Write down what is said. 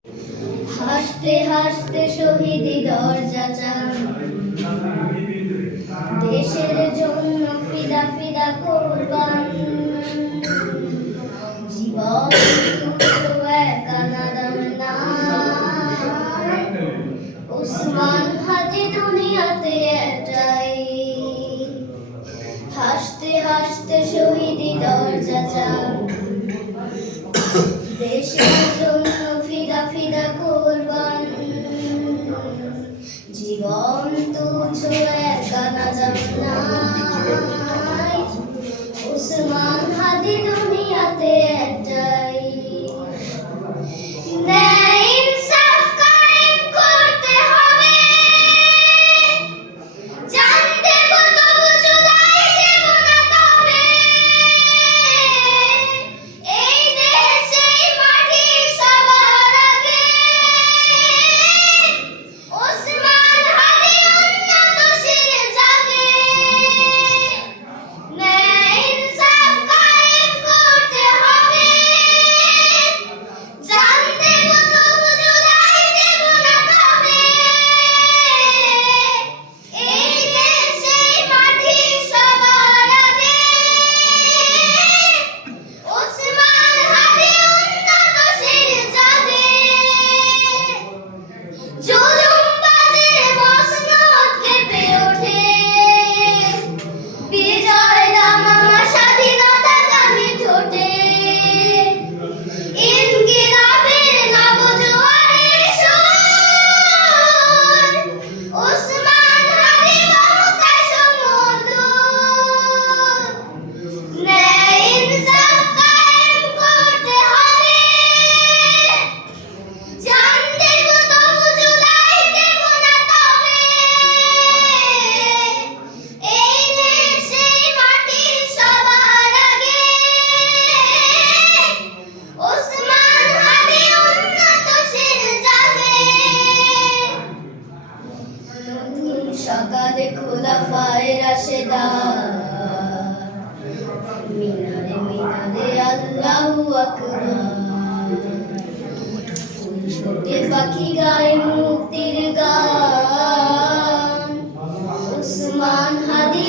হাসতে হাসতে শহীদি দরজা চান, দেশের জন্য ফিদা ফিদা কোরবান। জীবন তুচ্ছ একা নাদাম নাই, ওসমান হাদি দুনিয়াতে একটাই। হাসতে হাসতে শহীদি দরজা চান, দেশের জন্য ফিদা ফিদা কোরবান। জীবন তুচ্ছ একা নাদাম নাই, ওসমান হাদি দুনিয়াতে একটাই। ন্যায় ইনসাফ কায়েম করতে হবে, জান দেব তবু জুদাই দেব না তবে। এই দেশ এই মাটি সবার আগে, ওসমান হাদি উন্নত শিরে যাবে। ন্যায় ইনসাফ কায়েম করতে হবে, জান দেব তবু জুদাই দেব না তবে। এই দেশ এই মাটি সবার আগে, ওসমান হাদি উন্নত শিরে যাবে। জুলুমবাজের মসনদ কেঁপে ওঠে, বিজয় দামামা স্বাধীনতাকামী ঠোঁটে। ইনকিলাবের নবজোয়ারের সুর, ওসমান হাদি মমতা সমুদ্র। ন্যায় ইনসাফ কায়েম করতে হবে, জান দেব তবু জুদাই দেব না তবে। এই দেশ এই মাটি সবার আগে, ওসমান হাদি উন্নত শিরে যাবে। নতুন সকালে খোলাফায়ে রাশেদান, মিনারে মিনারে আল্লাহু আকবার। ফুটে পাখি গায়ে মুক্তির গান, ওসমান হাদি